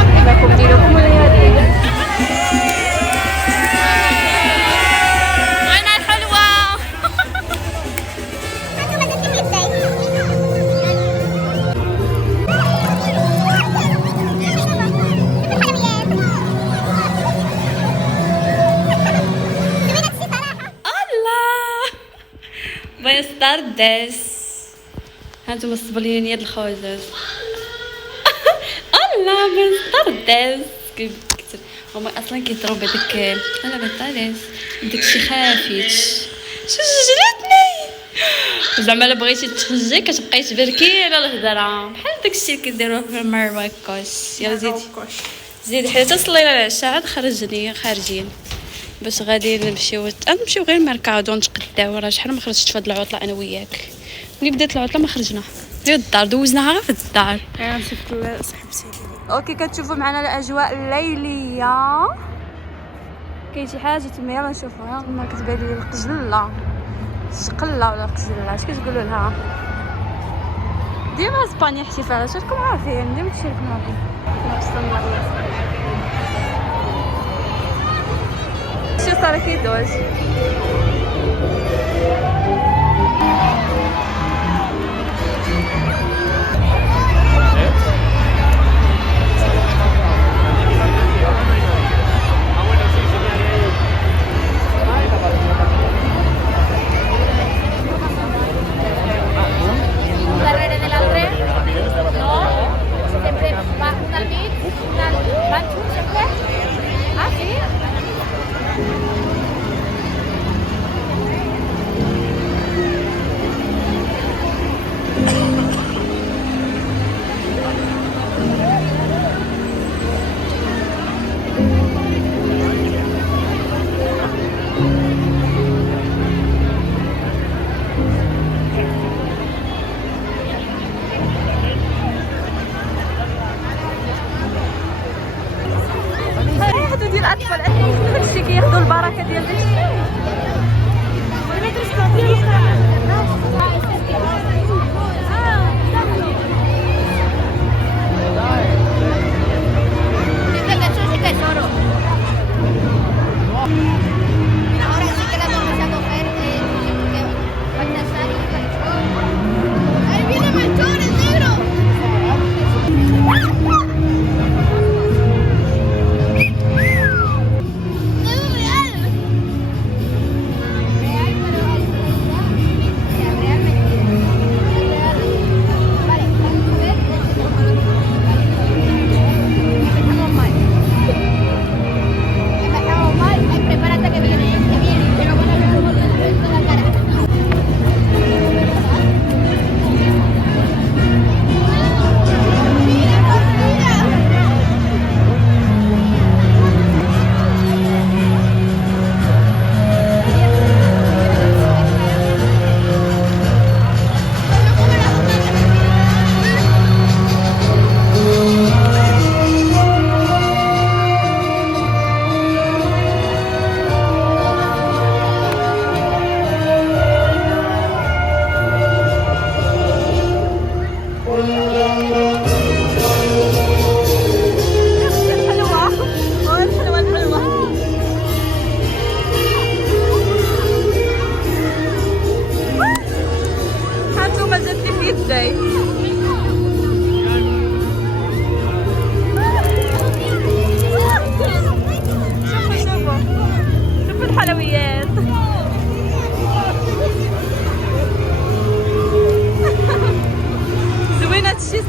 انكم ديروكم ولا هذه انا الحلوه. الله بس طردس هانتوما الصبليونيات الخوازات. الله بس طردس كيف كتر هما اصلا كيضربوا بهذاك انا بطارس داكشي خافيت شجرتني زعما الا بغيتي تخرجي كتبقاي تبركي على الهضره بحال داكشي اللي كيديروه في مراكش. يلا زيدي حتى صلينا العشاء عاد خرجني خارجين باش غادي نمشيو غير ميركادو نتقداو. راه شحال ما خرجت في هاد العطله انا وياك ملي بدات العطله ما خرجنا غير الدار دوزناها غير في الدار. شفت صاحبتي. اوكي كتشوفوا معنا الاجواء الليليه كاين شي حاجه تما يلا نشوفوها. ما كتبان لي القجله الشقله ولا القجله اش كتقولوا لها ديما اسبانيا احتفالات راكم عارفين ديما كشي راكم عارفين. شو صار كيدوز ديال الاطفال كلشي كياخذوا البركه ديال داكشي.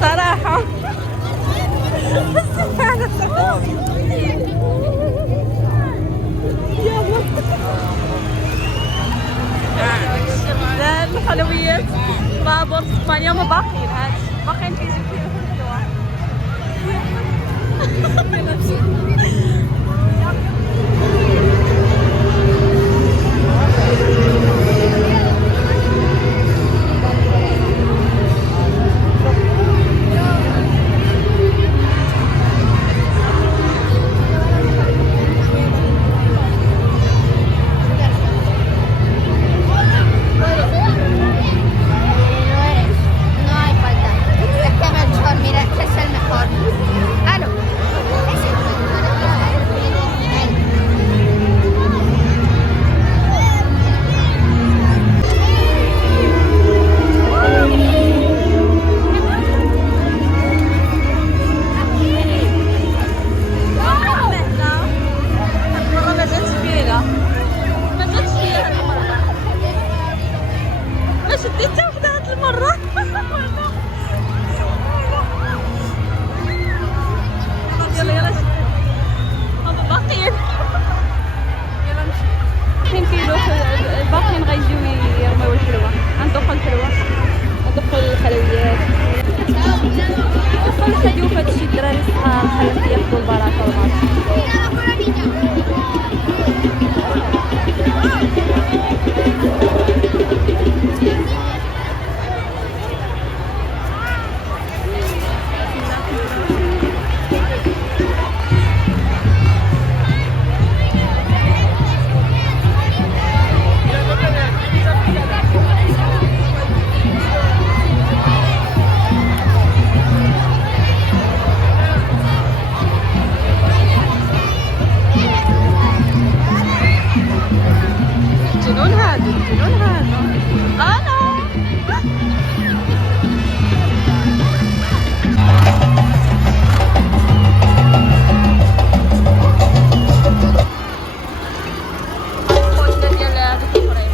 صراحة لا الحلويات بابور اسبانيا ما باقيين هاد باقيين كيجيو غندوق الحلوى، غندوق الحلويات، ندخل نحيدو في هادشي الدراري الصغار خلات ياخدوا البركه والماتش. جنون هادو، جنون هادو. انا خوتنا ديال هادوك الاخرين.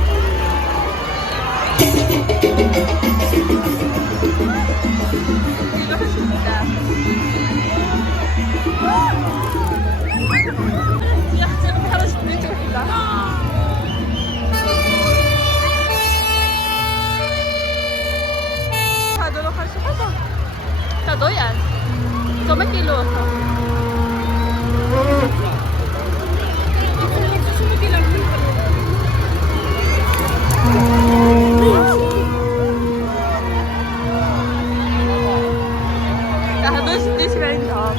يا اختي خرجت بنت وحده. هادو الاخر شي حاجه كضيان نتوما كيلو هادو شديت من عندهم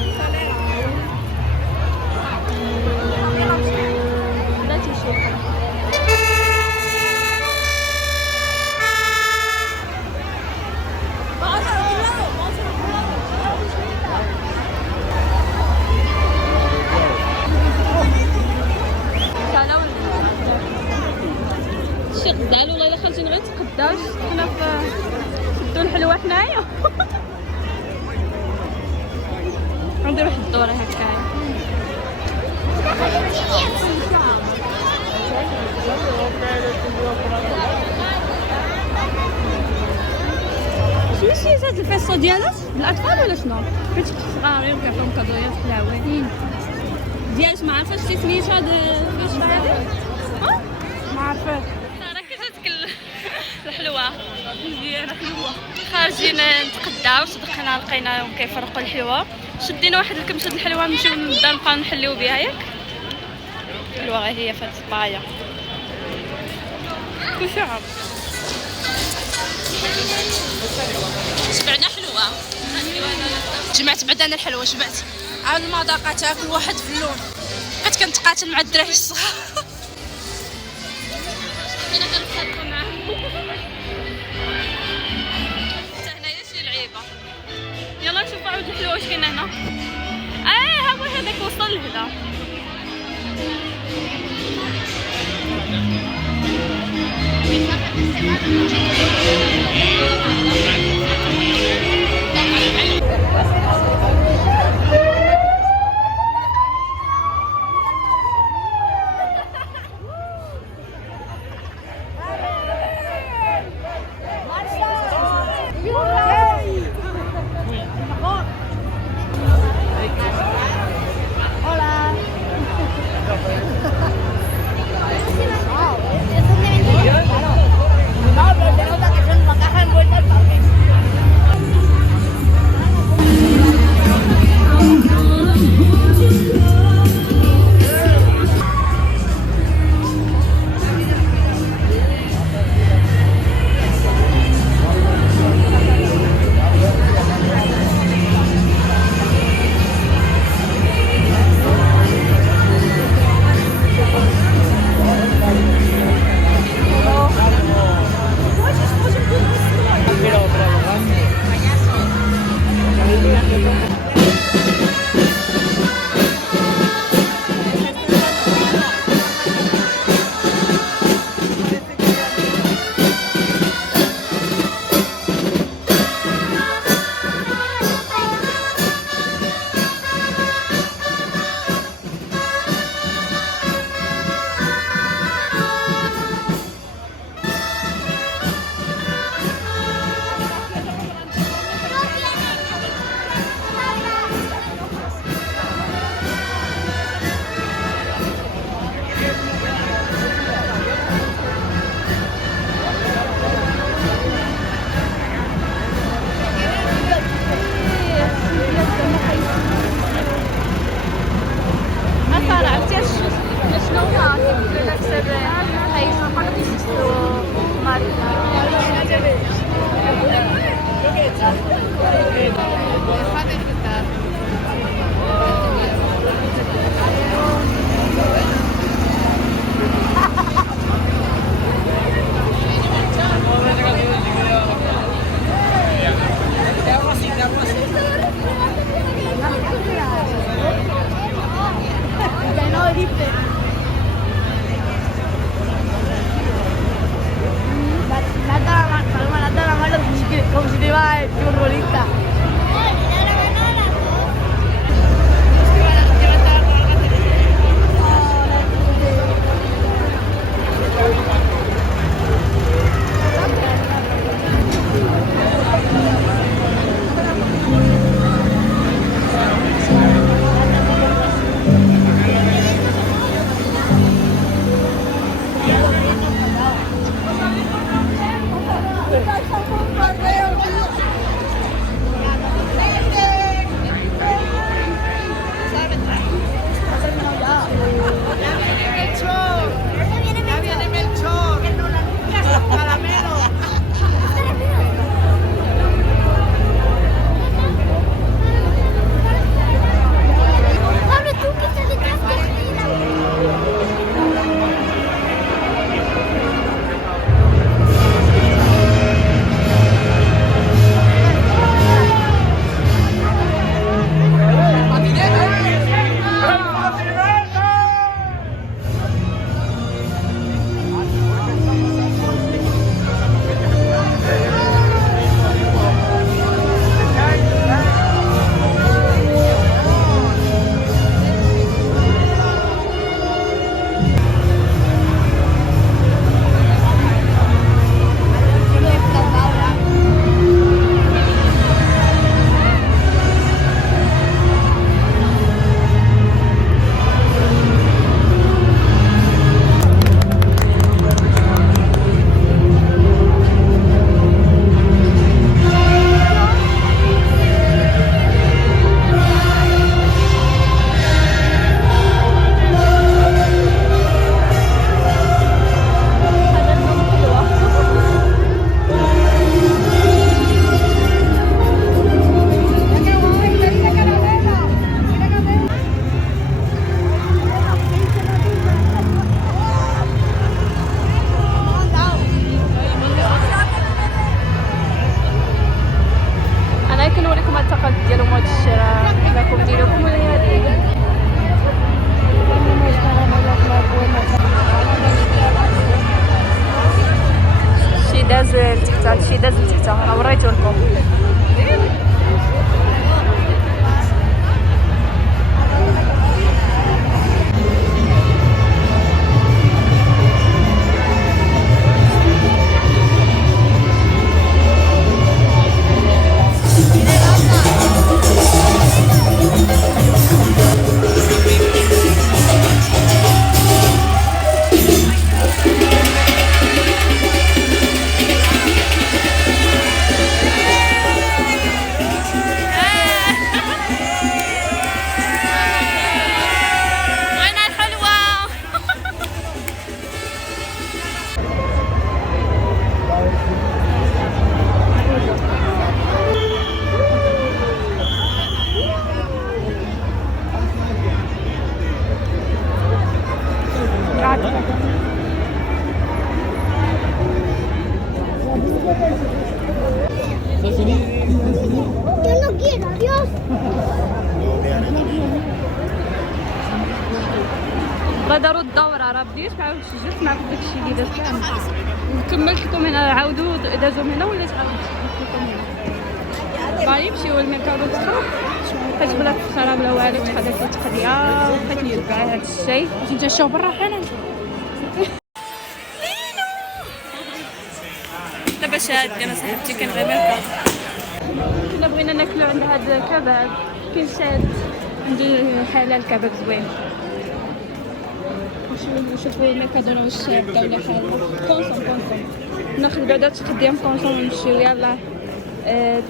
لا تشوف شي غزال والله الا خرجين غير تقداو حنا في شدو الحلوى حنايا. ندير واحد الدوره هكايا. شنو سميت هاد الفيصو ديالك بالاطفال ولا شنو؟ حيت صغارين وكيعطيهم كادويات حلاوين ديالك ما عرفتش شي سميت هاد الفيصو هادي؟ ما عرفتش. كي جاتك الحلوى مزيانه حلوه. خارجين نتقداو صدقنا لقيناهم كيفرقوا الحلوى، شدينا واحد الكمشه د الحلوى نمشيو للدار نبقاو نحليو بها ياك. الحلوى غير هي فهاد الصبايه كلشي عام. شبعنا حلوى، جمعت بعد انا الحلوى شبعت. عاود المذاقه تاكل واحد في اللون، بقيت كنتقاتل مع الدراري الصغار. انا كنتخانقوا معاهم حتى هنايا شي لعيبه. يلا نشوفوا عاود الحلوى واش كاين هنا. ها هو هذاك وصل لهنا. Hola. داز لتحت، هادشي داز لتحت راه وريتو لكم. غادروا الدوره راه بديت عاود سجلت معكم داكشي اللي درت كامل وكملت لكم هنا. عاودوا دازوا من هنا ولا تعاود لكم هنا باغي يمشيو الميركادو تخرب حيت بلا تخرب لا والو هذا فيه تقضيه وبقيت نتبع هذا الشيء باش نتعشاو برا حنا دابا شاد انا صاحبتي كان غير ميركادو. كنا بغينا ناكلو عند هذا الكباب كاين شاد عنده حلال كباب زوين. نشوفوا الميركادو واش شابه ولا حاجه. كونسوم ناخذ بعدا تقديم كونسوم ونمشيو يلاه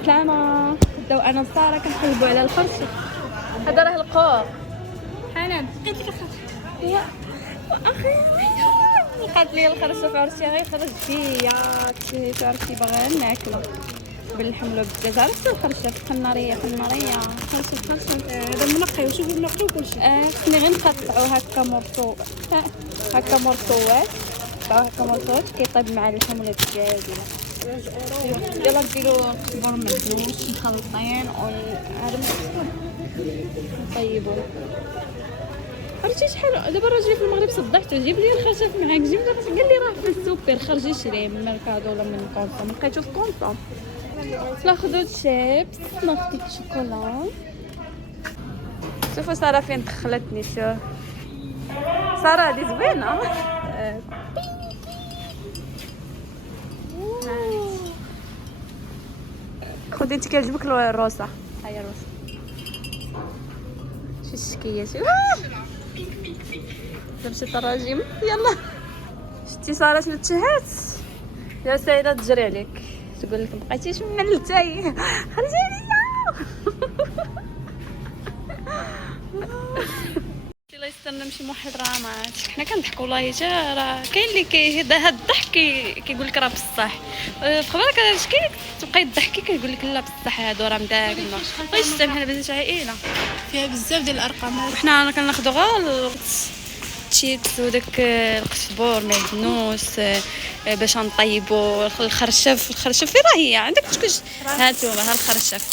سلامه. بداو انا وساره كنقلبوا على الخرشه. هذا راه القوق حنان لقيت لك الخرشه لقات لي الخرشه في عرسي غير خرج فيا في عرسي باغا ناكلو باللحم ولا بالدجاج. عرفتي الخرشه فناريه خرشه هذا منقي وشوفوا منقي وكلشي. خصني غير نقطعو هكا مرطو هكا مرطوات هكا مرطوات كيطيب مع اللحم ولا الدجاج ولا يلا نديرو كبر مدلوس مخلطين هذا مسكون نطيبو. عرفتي شحال دابا راجلي في المغرب صدعته جيب لي الخرشه معاك جيب لي قال لي راه في السوبر خرجي شري من ميركادو ولا من كونسوم لقيتو في كونسوم. ناخذ الشيبس ناخذ الشوكولا. شوفوا ساره فين دخلتني. شوف ساره هذه زوينه. خذي انت كيعجبك الروسه. هيا الروسه شي الشكيه. شوف مشيت التراجم يلا. شتي ساره شنو تشهات يا سيده تجري عليك تقول لك مبقيتيش من التاي خرجي عليا. يلا يستنى نمشي محرمات حنا كنضحكوا والله حتى راه كاين اللي هذا الضحك كيقول لك راه بصح في خبرك اش كاين تبقاي تضحكي كيقول لك لا بصح هادو راه مداكنا واش حنا بزاف عائله فيها بزاف ديال الارقام. وحنا كناخذوا غير تشيت وداك القزبور معدنوس باش نطيبوا الخرشف في راه هي عندك كلش. هاتوا ها الخرشف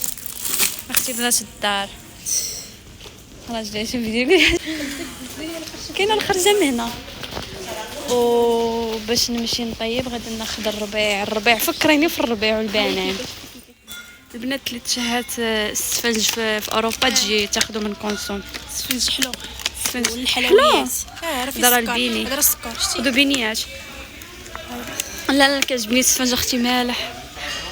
اختي بنات الدار خلاص جاي شوف فيديو كاينه الخرجه من هنا. وباش نمشي نطيب غادي ناخذ الربيع فكريني في الربيع والبنان. البنات اللي تشهات السفنج في اوروبا تجي تاخذوا من كونسوم. السفنج حلو والحلويات راه فيه دار السكر البيني هذا السكر شتي خذوا بينيات. لا كيعجبني السفنج اختي مالح.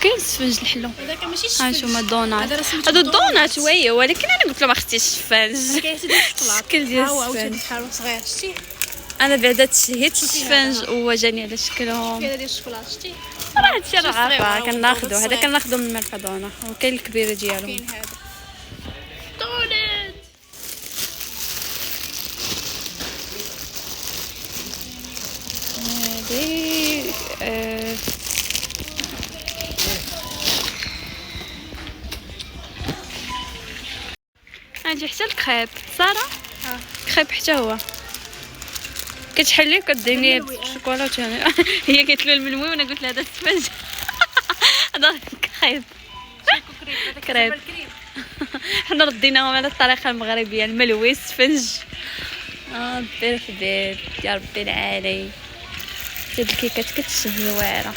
كاين السفنج الحلو هذاك ماشي ها السفنج نتوما الدونات هذا هادو الدونات وي ولكن انا قلت له ما اختيش السفنج. كاين ديال الشوكولاط الشكل ديال ها هو عاوتاني السفنج. بحال صغير شتي انا بعدا تشهيت السفنج وجاني على شكلهم. كاين ديال الشوكولاط شتي راه هادشي راه صغير، عارفه هو كناخذو هذا صغير. كناخذو من المركادونه وكاين الكبيره ديالهم. كاين هذا طولت هادي عندي حتى الكريب ساره كريب حتى هو كتحلي وكديني الشوكولا وتاني هي قالت له الملوي وانا قلت لها هذا السفنج هذا كريب كريب. حنا رديناهم على الطريقه المغربيه الملوي السفنج. بالخبير يا ربي العالي هاد الكيكات كتشهي واعره.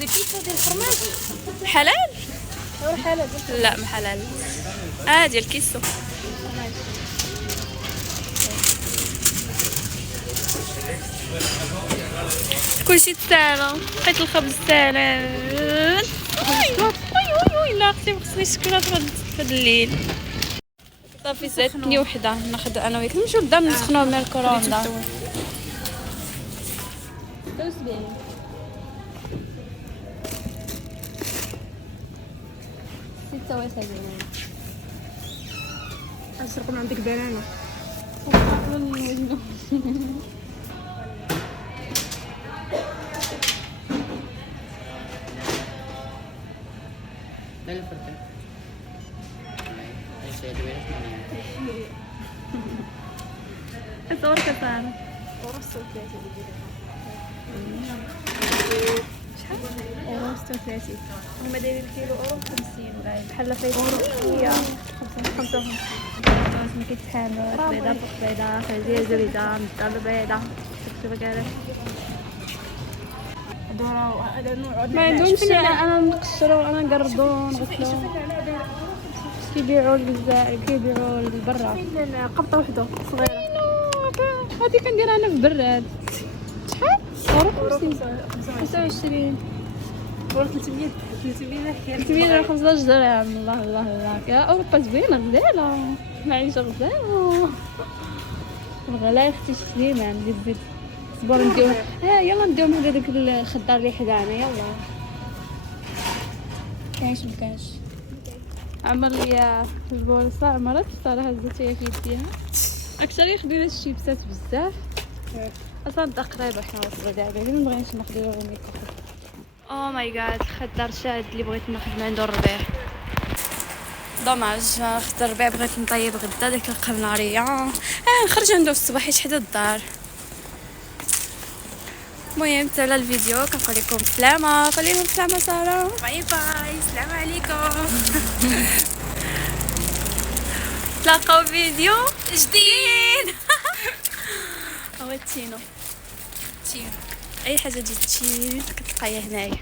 دي بيتزا ديال الفرماج حلال؟ ولا حلال؟ لا ما حلال. ديال الكيسو. كلشي تسالى، لقيت الخبز سالان. وي لا اختي مخصنيش الشكلاط في هاد الليل. صافي زادتني وحده ناخذ انا وياك نمشيو للدار نسخنوه من الكوروندا. نسرقوا من عندك بنانه. تصور كثار اورو 36 هما دايرين الكيلو اورو 50 ولا بحال فايتة 55 ما كيتحالوا بيضه فوق بيضه خرجيه زبيده مدار بيضه شوفوا كاع ما عندهمش. انا نقشرو انا نقرضو نغسلو كيبيعوا الجزائر كيبيعوا لبرا قبطه وحده صغيره هادي كنديرها انا في براد شحال اورو 25 ورا 300 300 15 درهم. الله الله الله يا اوروبا زوينه غزاله معيشه غزاله. الغلا يا اختي سليمان زيد صبر نديو يلا نديو من هذاك الخضار اللي حدانا يلا كاينش مكانش عمر ليا البورصه عمرت صراحه هزت هي في يديها اكثر يخدينا الشيبسات بزاف اصلا دا قريبه حنا وصلنا دابا ما بغيناش ناخذ لهم ميكا. او ماي جاد الخضار شاد اللي بغيت ناخذ من عندو الربيع. دوماج اخت الربيع بغيت نطيب غدا ديك القناريه نخرج عنده الصباح حيت حدا الدار. المهم تالا الفيديو كنقول لكم سلامه. قولي لهم سلامه ساره. باي باي السلام عليكم. تلاقاو فيديو جديد. هو التينو اي حاجه تجي تشيل كتلقايها هنايا.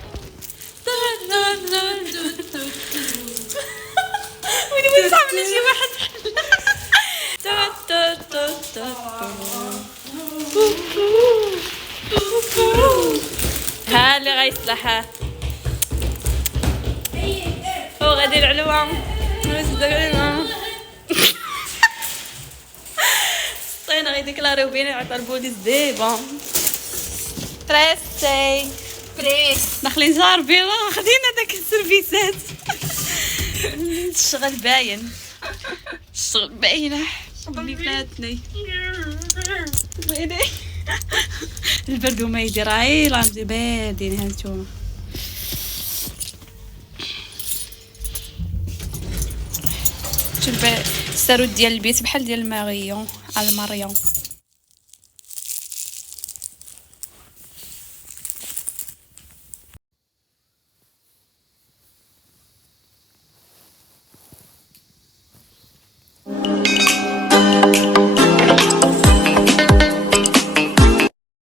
وين صاحبني شي واحد ها اللي غيصلحها هو غادي العلوه طينا غير ديكلاريو بيني عطا البوليس ديبا بريسي داخلين جار بيضا خدينا داك السيرفيسات. الشغل باين الشغل باينه اللي فاتني البرد وما يدير عيل عندي باردين هانتوما. شوف السارود ديال البيت بحال ديال الماريون على الماريون.